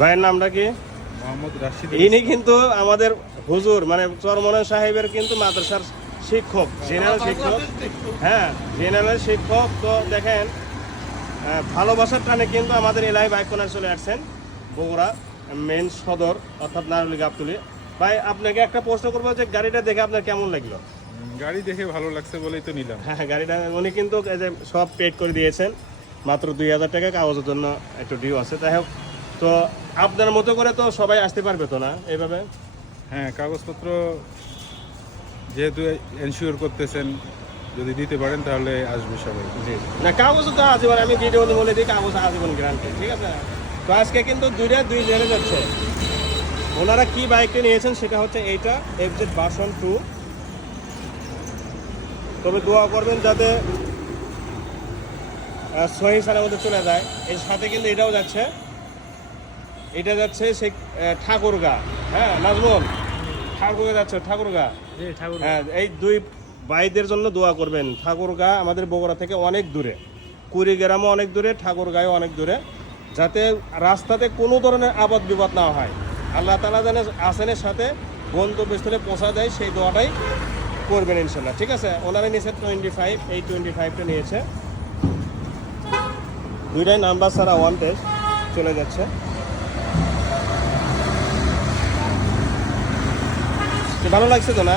ভাইয়ের নামটা কি? মোহাম্মদ রাশিদ ইনি কিন্তু আমাদের হুজুর মানে চরমনা সাহেবের কিন্তু মাদ্রাসার শিক্ষক জেনারেল শিক্ষক। হ্যাঁ জেনারেল শিক্ষক। তো দেখেন ভালোবাসার টানে কিন্তু আমাদের এলাকায় বাইক কোনার চলে আসছেন বগুড়া মেন সদর অর্থাৎ নারুলি গাবতুলি। ভাই আপনাকে একটা প্রশ্ন করব যে গাড়িটা দেখে আপনার কেমন লাগল? গাড়ি দেখে ভালো লাগছে বলেই তো নিলাম। হ্যাঁ গাড়িটা উনি কিন্তু যে সব পেড করে দিয়েছেন মাত্র দুই হাজার টাকা কাগজের জন্য একটু ডিউ আছে। তাই হোক তো আপনার মতো করে তো সবাই আসতে পারবে তো না এইভাবে? হ্যাঁ কাগজপত্র যেহেতু এনশিওর করতেছেন যদি দিতে পারেন তাহলে আসবে সবাই। জি। না কাগজ তো আজীবন আমি ভিডিওতে বলে দিই কাগজ আজীবন গ্যারান্টি ঠিক আছে? তো আজকে কিন্তু দুইটা দুই জেনে যাচ্ছে। ওনারা কি বাইকটা নিয়েছেন সেটা হচ্ছে এইটা এফজেড বাসন টু তবে দোয়া করবেন যাতে সহি সালের মধ্যে চলে যায়। এর সাথে কিন্তু এটাও যাচ্ছে। এটা যাচ্ছে সেই ঠাকুরগা। হ্যাঁ নাজমুল? ঠাকুরগা যাচ্ছে ঠাকুরগা। হ্যাঁ এই দুই ভাইদের জন্য দোয়া করবেন। ঠাকুরগা আমাদের বগুড়া থেকে অনেক দূরে। কুড়িগ্রামও অনেক দূরে ঠাকুরগাঁও অনেক দূরে। যাতে রাস্তাতে কোনো ধরনের আবাদ বিপদ না হয়। আল্লাহ তালা যেন আসেনের সাথে গন্তব্যস্থলে পৌঁছা দেয় সেই দোয়াটাই করবেন ইনশাল্লাহ ঠিক আছে? ওনারা নিয়েছে টোয়েন্টি ফাইভ এই টোয়েন্টি ফাইভটা নিয়েছে। দুইটাই নাম্বার ছাড়া ওয়ান টেস্ট চলে যাচ্ছে। ভালো লাগছে তো না?